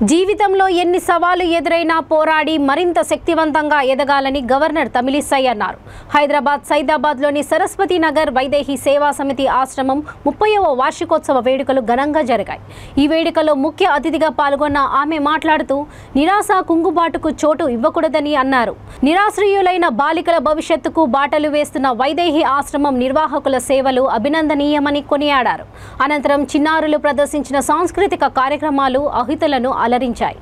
జీవితంలో ఎన్ని సవాళ్లు ఎదురైనా పోరాడి మరింత శక్తివంతంగా ఎదగాలని గవర్నర్ తమిళిసై అన్నారు. హైదరాబాద్ సైదాబాద్లోని సరస్వతి నగర్ వైదేహి సేవా సమితి ఆశ్రమం 30వ వార్షికోత్సవ వేడుకలు ఘనంగా జరిగాయి. ఈ వేడుకలో ముఖ్య అతిథిగా పాల్గొన్న ఆమె మాట్లాడుతూ నిరాశ కుంగుబాటుకు చోటు ఇవ్వకూడదని అన్నారు. నిరాశ్రయులైన బాలికల భవిష్యత్తుకు బాటలు వేస్తున్న వైదేహి ఆశ్రమం నిర్వాహకుల సేవలు అభినందనీయమని కొనియాడారు. అనంతరం చిన్నారులు ప్రదర్శించిన సాంస్కృతిక కార్యక్రమాలు అహితులను అలరించాయి.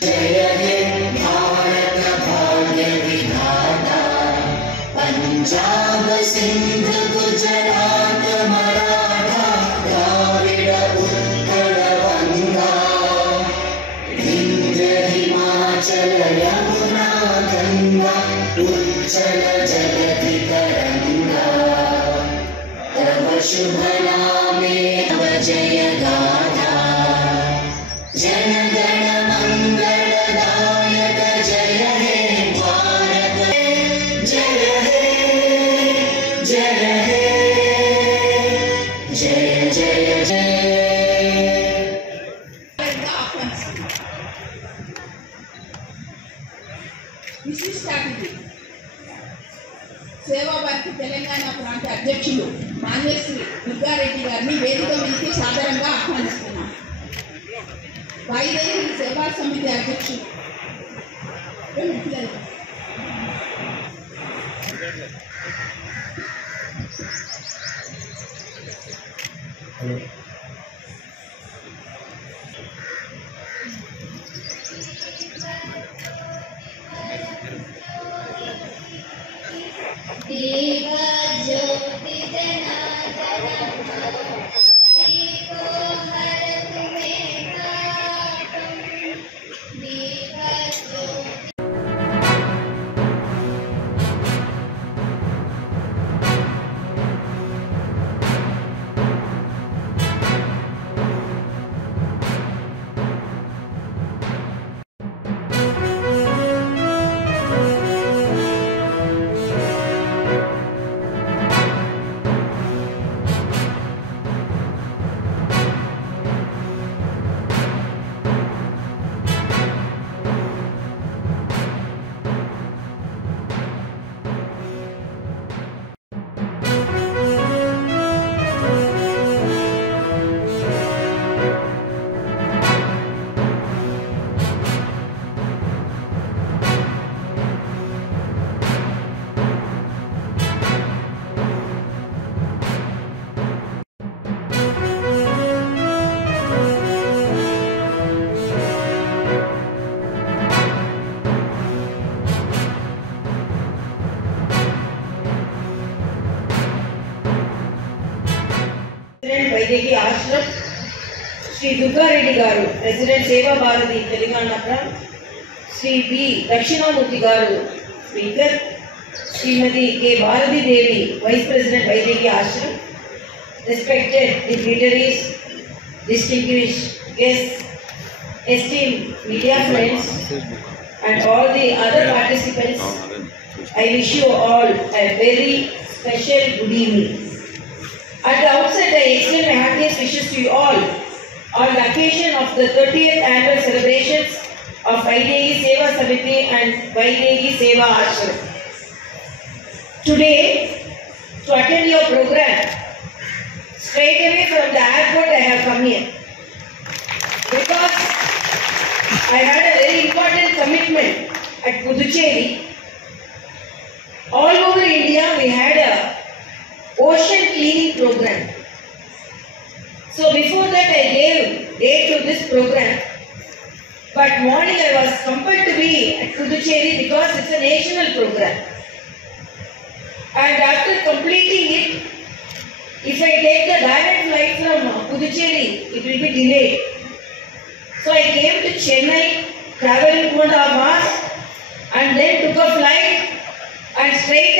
जय हे भारत भाग्य विधाता पंजाब सिंध गुजरात मराठा द्राविड़ उत्कल गंगा विंध्य हिमाचल यमुना गंगा उज्जल जगति तरंगा तव शुभ नामे तव जय गाथा जन गण मंगलदायक जय हे भारत जय हे जय हे जय जय जय विशिष्ट अतिथि సేవా భారతి తెలంగాణ ప్రాంత అధ్యక్షులు మాన్యశ్రీ దుర్గారెడ్డి గారిని వేదిక మీదకి సాదరంగా ఆహ్వానిస్తున్నాం. వైదేహి సేవా సమితి అధ్యక్షులు వైదేహి ఆశ్రమ్ శ్రీ దుర్గారెడ్డి గారు ప్రెసిడెంట్ సేవా భారతి తెలంగాణ ప్రాంత్ శ్రీ బి దక్షిణామూర్తి గారు speaker Shrimati K Bharatidevi vice president Vaidehi Ashram respected dignitaries distinguished guests esteemed media friends and all the other participants, I wish you all a very special good evening. At the outset, I extend my happiest wishes to you all on the occasion of the 30th annual celebrations of Vaidehi Seva Samiti and Vaidehi Seva Ashram. Today, to attend your program, straight away from the airport I have come here. Because I had a very important commitment at Puducherry. All over India, we had a ocean cleaning program. So before that I gave date to this program. But morning I was compelled to be at Puducherry because it's a national program. And after completing it, if I take the direct flight from Puducherry, it will be delayed. So I came to Chennai, traveled 2.5 hours, and then took a flight and straight